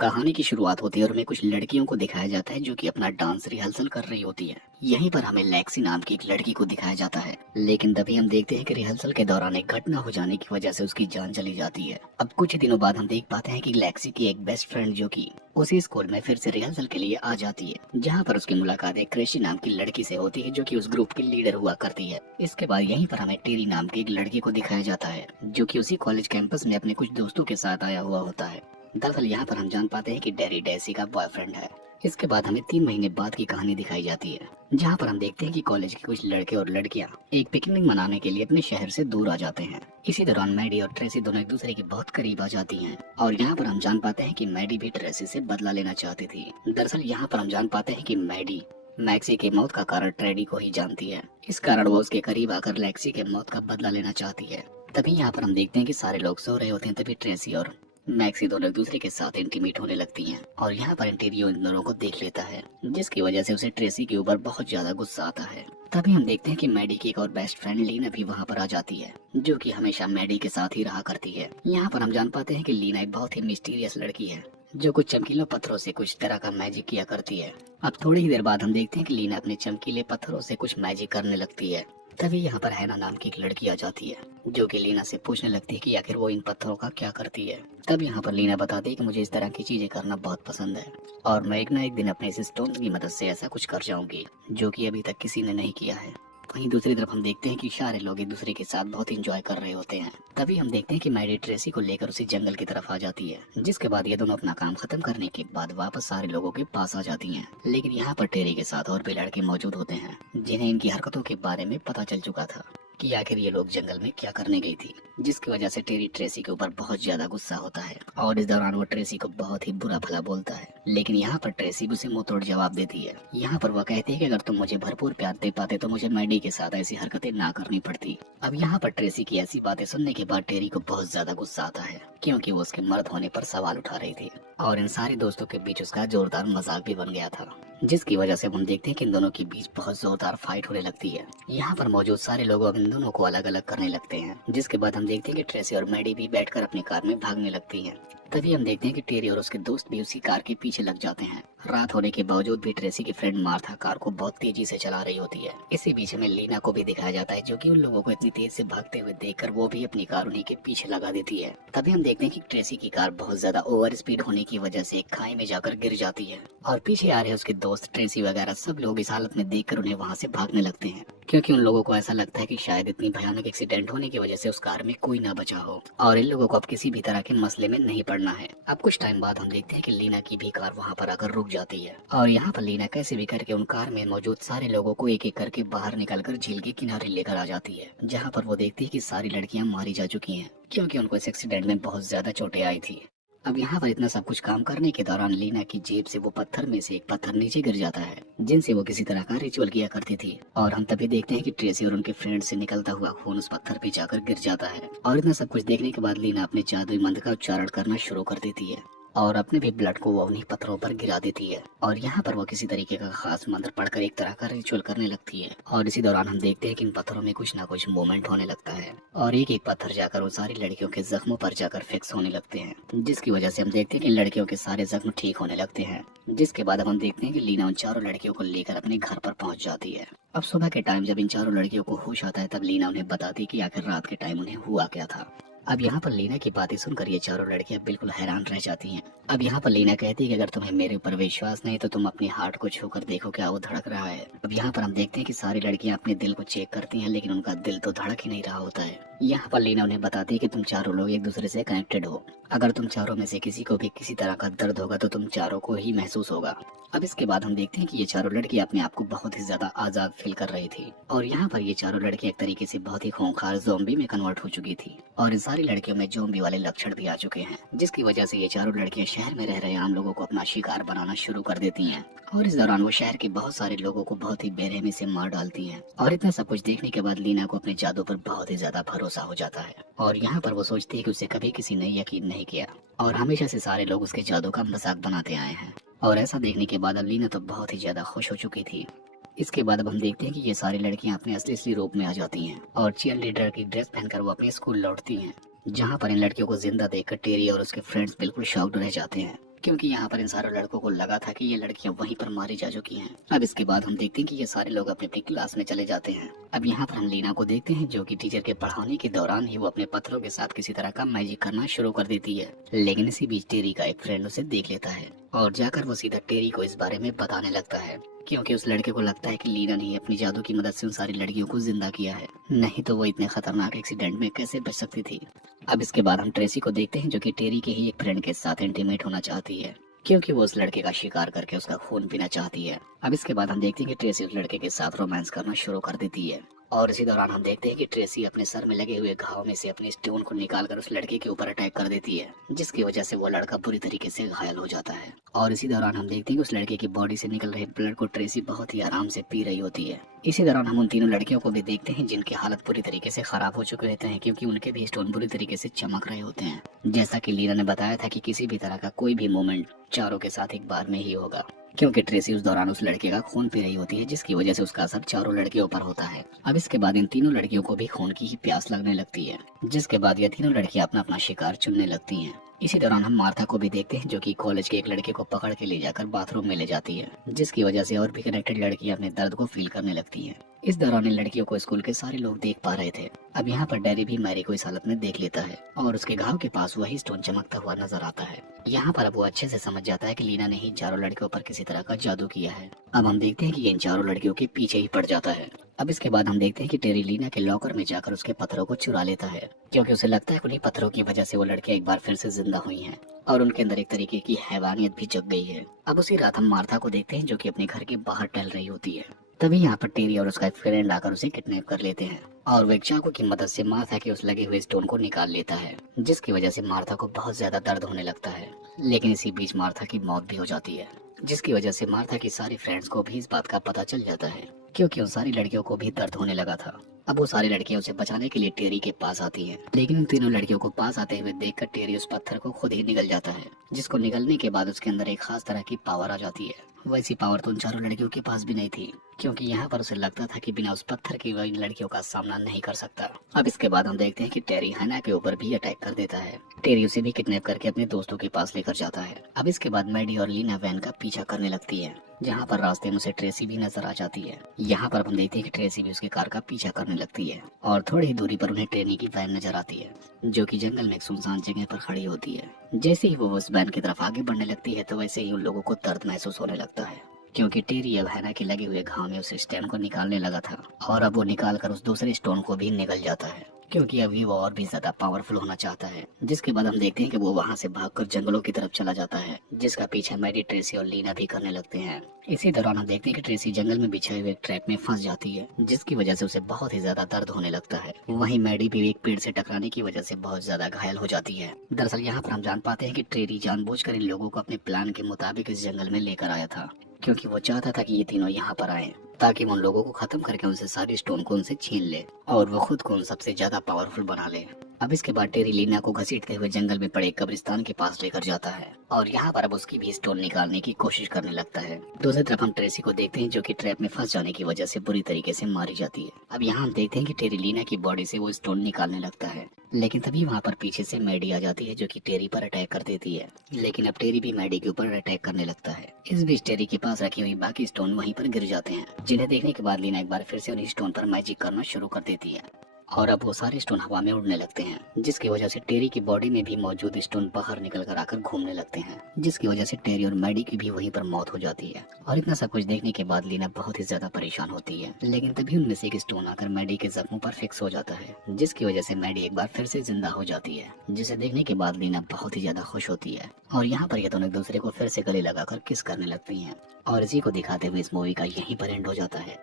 कहानी की शुरुआत होती है और हमें कुछ लड़कियों को दिखाया जाता है जो कि अपना डांस रिहर्सल कर रही होती है। यहीं पर हमें लेक्सी नाम की एक लड़की को दिखाया जाता है, लेकिन तभी हम देखते हैं कि रिहर्सल के दौरान एक घटना हो जाने की वजह से उसकी जान चली जाती है। अब कुछ ही दिनों बाद हम देख पाते हैं कि लेक्सी की एक बेस्ट फ्रेंड जो कि उसी स्कूल में फिर से रिहर्सल के लिए आ जाती है, जहाँ पर उसकी मुलाकात एक कृषि नाम की लड़की से होती है जो कि उस ग्रुप की लीडर हुआ करती है। इसके बाद यहीं पर हमें टेरी नाम की एक लड़की को दिखाया जाता है जो कि उसी कॉलेज कैंपस में अपने कुछ दोस्तों के साथ आया हुआ होता है। दरअसल यहाँ पर हम जान पाते हैं कि डेरी डेसी का बॉयफ्रेंड है। इसके बाद हमें 3 महीने बाद की कहानी दिखाई जाती है, जहाँ पर हम देखते हैं कि कॉलेज के कुछ लड़के और लड़कियाँ एक पिकनिक मनाने के लिए अपने शहर से दूर आ जाते हैं। इसी दौरान मैडी और ट्रेसी दोनों एक दूसरे के बहुत करीब आ जाती हैं और यहाँ पर हम जान पाते हैं कि मैडी भी ट्रेसी से बदला लेना चाहती थी। दरअसल यहाँ पर हम जान पाते हैं कि मैडी मैक्सी की मौत का कारण ट्रेडी को ही जानती है। इस कारण वो उसके करीब आकर लेक्सी के मौत का बदला लेना चाहती है। तभी यहाँ पर हम देखते हैं कि सारे लोग सो रहे होते हैं, तभी ट्रेसी और मैक्सी दोनों एक दूसरे के साथ इंटीमेट होने लगती हैं और यहाँ पर इंटीरियो इन दोनों को देख लेता है, जिसकी वजह से उसे ट्रेसी के ऊपर बहुत ज्यादा गुस्सा आता है। तभी हम देखते हैं कि मैडी की एक और बेस्ट फ्रेंड लीना भी वहाँ पर आ जाती है, जो कि हमेशा मैडी के साथ ही रहा करती है। यहाँ पर हम जान पाते हैं कि लीना एक बहुत ही मिस्टीरियस लड़की है जो कुछ चमकीले पत्थरों से कुछ तरह का मैजिक किया करती है। अब थोड़ी ही देर बाद हम देखते हैं कि लीना अपने चमकीले पत्थरों से कुछ मैजिक करने लगती है। तभी यहाँ पर हैना नाम की एक लड़की आ जाती है जो कि लीना से पूछने लगती है कि आखिर वो इन पत्थरों का क्या करती है। तब यहाँ पर लीना बताती है कि मुझे इस तरह की चीजें करना बहुत पसंद है और मैं एक ना एक दिन अपने इस स्टोन की मदद से ऐसा कुछ कर जाऊंगी जो कि अभी तक किसी ने नहीं किया है। वहीं दूसरी तरफ हम देखते हैं कि सारे लोग एक दूसरे के साथ बहुत इंजॉय कर रहे होते हैं। तभी हम देखते हैं कि मैडी ट्रेसी को लेकर उसी जंगल की तरफ आ जाती है, जिसके बाद ये दोनों अपना काम खत्म करने के बाद वापस सारे लोगों के पास आ जाती हैं। लेकिन यहाँ पर टेरी के साथ और भी लड़के मौजूद होते हैं जिन्हें इनकी हरकतों के बारे में पता चल चुका था कि आखिर ये लोग जंगल में क्या करने गई थी, जिसकी वजह से टेरी ट्रेसी के ऊपर बहुत ज्यादा गुस्सा होता है और इस दौरान वो ट्रेसी को बहुत ही बुरा भला बोलता है। लेकिन यहाँ पर ट्रेसी उसे मुंह तोड़ जवाब देती है। यहाँ पर वह कहती है कि अगर तुम मुझे भरपूर प्यार दे पाते तो मुझे मैडी के साथ ऐसी हरकतें ना करनी पड़ती। अब यहाँ पर ट्रेसी की ऐसी बातें सुनने के बाद टेरी को बहुत ज्यादा गुस्सा आता है, क्योंकि वो उसके मर्द होने पर सवाल उठा रही थी और इन सारे दोस्तों के बीच उसका जोरदार मजाक भी बन गया था, जिसकी वजह से हम देखते हैं कि इन दोनों के बीच बहुत जोरदार फाइट होने लगती है। यहाँ पर मौजूद सारे लोग अब इन दोनों को अलग अलग करने लगते हैं, जिसके बाद हम देखते हैं कि ट्रेसी और मैडी भी बैठकर अपनी कार में भागने लगती हैं। तभी हम देखते हैं कि टेरी और उसके दोस्त भी उसी कार के पीछे लग जाते हैं। रात होने के बावजूद भी ट्रेसी की फ्रेंड मार्था कार को बहुत तेजी से चला रही होती है। इसी बीच में लीना को भी दिखाया जाता है, जो कि उन लोगों को इतनी तेज से भागते हुए देखकर वो भी अपनी कार उन्हीं के पीछे लगा देती है। तभी हम देखते हैं कि ट्रेसी की कार बहुत ज्यादा ओवर स्पीड होने की वजह से एक खाई में जाकर गिर जाती है और पीछे आ रहे उसके दोस्त ट्रेसी वगैरह सब लोग इस हालत में देखकर उन्हें वहाँ से भागने लगते हैं, क्योंकि उन लोगों को ऐसा लगता है कि शायद इतनी भयानक एक्सीडेंट होने की वजह से उस कार में कोई ना बचा हो और इन लोगों को अब किसी भी तरह के मसले में नहीं पड़ना है। अब कुछ टाइम बाद हम देखते हैं कि लीना की भी कार वहाँ पर आकर रुक जाती है और यहाँ पर लीना कैसे भी करके उन कार में मौजूद सारे लोगों को एक एक करके बाहर निकालकर झील के किनारे लेकर आ जाती है, जहाँ पर वो देखती है कि सारी लड़कियां मारी जा चुकी हैं, क्योंकि उनको इस एक्सीडेंट में बहुत ज्यादा चोटें आई थी। अब यहाँ पर इतना सब कुछ काम करने के दौरान लीना की जेब से वो पत्थर में से एक पत्थर नीचे गिर जाता है, जिनसे वो किसी तरह का रिचुअल किया करती थी और हम तभी देखते हैं कि ट्रेसी और उनके फ्रेंड से निकलता हुआ खून उस पत्थर पे जाकर गिर जाता है और इतना सब कुछ देखने के बाद लीना अपने जादुई मंत्र का उच्चारण करना शुरू कर देती है और अपने भी ब्लड को वो उन्हीं पत्थरों पर गिरा देती है और यहाँ पर वो किसी तरीके का खास मंत्र पढ़कर एक तरह का रिचुअल करने लगती है और इसी दौरान हम देखते हैं कि इन पत्थरों में कुछ ना कुछ मूवमेंट होने लगता है और एक एक पत्थर जाकर वो सारी लड़कियों के जख्मों पर जाकर फिक्स होने लगते हैं, जिसकी वजह से हम देखते हैं कि लड़कियों के सारे जख्म ठीक होने लगते हैं। जिसके बाद अब हम देखते हैं कि लीना उन चारों लड़कियों को लेकर अपने घर पर पहुंच जाती है। अब सुबह के टाइम जब इन चारों लड़कियों को होश आता है, तब लीना उन्हें बताती कि आखिर रात के टाइम उन्हें हुआ क्या था। अब यहाँ पर लीना की बातें सुनकर ये चारों लड़कियां बिल्कुल हैरान रह जाती हैं। अब यहाँ पर लीना कहती है कि अगर तुम्हें मेरे ऊपर विश्वास नहीं तो तुम अपने हार्ट को छूकर देखो क्या वो धड़क रहा है। अब यहाँ पर हम देखते हैं कि सारी लड़कियां अपने दिल को चेक करती हैं, लेकिन उनका दिल तो धड़क ही नहीं रहा होता है। यहाँ पर लीना उन्हें बताती है कि तुम चारों लोग एक दूसरे से कनेक्टेड हो। अगर तुम चारों में से किसी को भी किसी तरह का दर्द होगा तो तुम चारों को ही महसूस होगा। अब इसके बाद हम देखते हैं कि ये चारों लड़की अपने आप को बहुत ही ज्यादा आजाद फील कर रही थी और यहाँ पर ये चारों लड़की एक तरीके से बहुत ही खूंखार ज़ॉम्बी में कन्वर्ट हो चुकी थी और इन सारी लड़कियों में ज़ॉम्बी वाले लक्षण भी आ चुके हैं, जिसकी वजह से ये चारों लड़कियां शहर में रह रहे आम लोगों को अपना शिकार बनाना शुरू कर देती हैं और इस दौरान वो शहर के बहुत सारे लोगों को बहुत ही बेरहमी से मार डालती हैं। और इतना सब कुछ देखने के बाद लीना को अपने जादू पर बहुत ही ज्यादा भरोसा हो जाता है और यहाँ पर वो सोचती है कि उसे कभी किसी ने यकीन नहीं किया और हमेशा से सारे लोग उसके जादू का मजाक बनाते आए हैं और ऐसा देखने के बाद अब लीना तो बहुत ही ज्यादा खुश हो चुकी थी। इसके बाद अब हम देखते हैं कि ये सारी लड़कियां अपने असली रूप में आ जाती हैं और चीयर लीडर की ड्रेस पहनकर वो अपने स्कूल लौटती हैं, जहाँ पर इन लड़कियों को जिंदा देखकर टेरी और उसके फ्रेंड्स बिल्कुल शॉक्ड रह जाते हैं। क्योंकि यहाँ पर इन सारे लड़कों को लगा था कि ये लड़कियां वहीं पर मारी जा चुकी हैं। अब इसके बाद हम देखते हैं कि ये सारे लोग अपनी अपनी क्लास में चले जाते हैं। अब यहाँ पर हम लीना को देखते हैं जो कि टीचर के पढ़ाने के दौरान ही वो अपने पत्थरों के साथ किसी तरह का मैजिक करना शुरू कर देती है। लेकिन इसी बीच टेरी का एक फ्रेंड उसे देख लेता है और जाकर वो सीधा टेरी को इस बारे में बताने लगता है, क्योंकि उस लड़के को लगता है कि लीना ने अपनी जादू की मदद से उन सारी लड़कियों को जिंदा किया है, नहीं तो वो इतने खतरनाक एक्सीडेंट में कैसे बच सकती थी। अब इसके बाद हम ट्रेसी को देखते हैं जो कि टेरी के ही एक फ्रेंड के साथ इंटीमेट होना चाहती है, क्योंकि वो उस लड़के का शिकार करके उसका खून पीना चाहती है। अब इसके बाद हम देखते हैं कि ट्रेसी उस लड़के के साथ रोमांस करना शुरू कर देती है और इसी दौरान हम देखते हैं कि ट्रेसी अपने सर में लगे हुए घाव में से अपनी स्टोन को निकालकर उस लड़के के ऊपर अटैक कर देती है, जिसकी वजह से वो लड़का बुरी तरीके से घायल हो जाता है। और इसी दौरान हम देखते हैं कि उस लड़के की बॉडी से निकल रहे ब्लड को ट्रेसी बहुत ही आराम से पी रही होती है। इसी दौरान हम उन तीनों लड़कियों को भी देखते हैं जिनकी हालत पूरी तरीके से खराब हो चुके होते हैं, क्योंकि उनके भी स्टोन बुरी तरीके से चमक रहे होते हैं। जैसा कि लीना ने बताया था कि किसी भी तरह का कोई भी मूवमेंट चारों के साथ एक बार में ही होगा, क्योंकि ट्रेसी उस दौरान उस लड़के का खून पी रही होती है, जिसकी वजह से उसका असर चारों लड़कियों पर होता है। अब इसके बाद इन तीनों लड़कियों को भी खून की ही प्यास लगने लगती है, जिसके बाद ये तीनों लड़कियां अपना अपना शिकार चुनने लगती हैं। इसी दौरान हम मार्था को भी देखते हैं जो कि कॉलेज के एक लड़के को पकड़ के ले जाकर बाथरूम में ले जाती है, जिसकी वजह से और भी कनेक्टेड लड़कियां अपने दर्द को फील करने लगती हैं। इस दौरान इन लड़कियों को स्कूल के सारे लोग देख पा रहे थे। अब यहाँ पर डैरी भी मैरी को इस हालत में देख लेता है और उसके घाव के पास वही स्टोन चमकता हुआ नजर आता है। यहाँ पर अब वो अच्छे से समझ जाता है कि लीना ने ही चारों लड़कियों पर किसी तरह का जादू किया है। अब हम देखते हैं कि ये इन चारों लड़कियों के पीछे ही पड़ जाता है। अब इसके बाद हम देखते हैं कि टेरी लीना के लॉकर में जाकर उसके पत्थरों को चुरा लेता है, क्योंकि उसे लगता है उन्हीं पत्थरों की वजह से वो लड़कियां एक बार फिर से जिंदा हुई हैं और उनके अंदर एक तरीके की हैवानियत भी जग गई है। अब उसी रात हम मार्था को देखते हैं जो कि अपने घर के बाहर टहल रही होती है। तभी यहाँ पर टेरी और उसका एक फ्रेंड आकर उसे किडनैप कर लेते हैं और वो एक चाकू की मदद से मार्था के उस लगे हुए स्टोन को निकाल लेता है, जिसकी वजह से मार्था को बहुत ज्यादा दर्द होने लगता है। लेकिन इसी बीच मार्था की मौत भी हो जाती है, जिसकी वजह से मार्था की सारी फ्रेंड्स को भी इस बात का पता चल जाता है, क्योंकि उन सारी लड़कियों को भी दर्द होने लगा था। अब वो सारी लड़कियां उसे बचाने के लिए टेरी के पास आती हैं, लेकिन उन तीनों लड़कियों को पास आते हुए देखकर टेरी उस पत्थर को खुद ही निगल जाता है, जिसको निगलने के बाद उसके अंदर एक खास तरह की पावर आ जाती है। वैसी पावर तो उन चारों लड़कियों के पास भी नहीं थी, क्योंकि यहाँ पर उसे लगता था कि बिना उस पत्थर के वह इन लड़कियों का सामना नहीं कर सकता। अब इसके बाद हम देखते हैं कि टेरी हैना के ऊपर भी अटैक कर देता है। टेरी उसे भी किडनैप करके अपने दोस्तों के पास लेकर जाता है। अब इसके बाद मैडी और लीना वैन का पीछा करने लगती है, जहाँ पर रास्ते में उसे ट्रेसी भी नजर आ जाती है। यहाँ पर हम देखते हैं कि ट्रेसी भी उसकी कार का पीछा करने लगती है और थोड़ी ही दूरी पर उन्हें ट्रेनी की वैन नजर आती है, जो कि जंगल में एक सुनसान जगह पर खड़ी होती है। जैसे ही वो उस वैन की तरफ आगे बढ़ने लगती है तो वैसे ही उन लोगों को दर्द महसूस होने लगता है, क्योंकि टेरी अब हैना के लगे हुए घाव में उस स्टोन को निकालने लगा था और अब वो निकाल कर उस दूसरे स्टोन को भी निकल जाता है, क्योंकि अभी वो और भी ज्यादा पावरफुल होना चाहता है। जिसके बाद हम देखते हैं कि वो वहाँ से भागकर जंगलों की तरफ चला जाता है, जिसका पीछा मैडी, ट्रेसी और लीना भी करने लगते हैं। इसी दौरान हम देखते हैं कि ट्रेसी जंगल में बिछाए हुए ट्रैप में फंस जाती है, जिसकी वजह से उसे बहुत ही ज्यादा दर्द होने लगता है। वहीं मैडी भी एक पेड़ से टकराने की वजह से बहुत ज्यादा घायल हो जाती है। दरअसल यहाँ पर हम जान पाते हैं कि टेरी जानबूझकर इन लोगों को अपने प्लान के मुताबिक इस जंगल में लेकर आया था, क्योंकि वो चाहता था कि ये तीनों यहाँ पर आए ताकि वो उन लोगों को खत्म करके उनसे सारी स्टोन को उनसे छीन ले और वो खुद को उन सबसे ज्यादा पावरफुल बना ले। अब इसके बाद टेरी लीना को घसीटते हुए जंगल में पड़े कब्रिस्तान के पास लेकर जाता है और यहाँ पर अब उसकी भी स्टोन निकालने की कोशिश करने लगता है। दूसरी तरफ हम ट्रेसी को देखते हैं जो कि ट्रैप में फंस जाने की वजह से बुरी तरीके से मारी जाती है। अब यहाँ हम देखते हैं कि टेरी लीना की बॉडी से वो स्टोन निकालने लगता है, लेकिन तभी वहाँ पर पीछे से मैडी आ जाती है जो कि टेरी पर अटैक कर देती है। लेकिन अब टेरी भी मैडी के ऊपर अटैक करने लगता है। इस बीच टेरी के पास रखी हुई बाकी स्टोन वहीं पर गिर जाते हैं, जिन्हें देखने के बाद लीना एक बार फिर से उन्हीं स्टोन पर मैजिक करना शुरू कर देती है और अब वो सारे स्टोन हवा में उड़ने लगते हैं, जिसकी वजह से टेरी की बॉडी में भी मौजूद स्टोन बाहर निकल कर आकर घूमने लगते हैं, जिसकी वजह से टेरी और मैडी की भी वहीं पर मौत हो जाती है। और इतना सब कुछ देखने के बाद लीना बहुत ही ज्यादा परेशान होती है, लेकिन तभी उनमें से एक स्टोन आकर मैडी के जख्मों पर फिक्स हो जाता है, जिसकी वजह से मैडी एक बार फिर से जिंदा हो जाती है, जिसे देखने के बाद लीना बहुत ही ज्यादा खुश होती है और यहाँ पर ये दोनों एक दूसरे को फिर से गले लगाकर किस करने लगती है। और इसी को दिखाते हुए इस मूवी का यहीं पर एंड हो जाता है।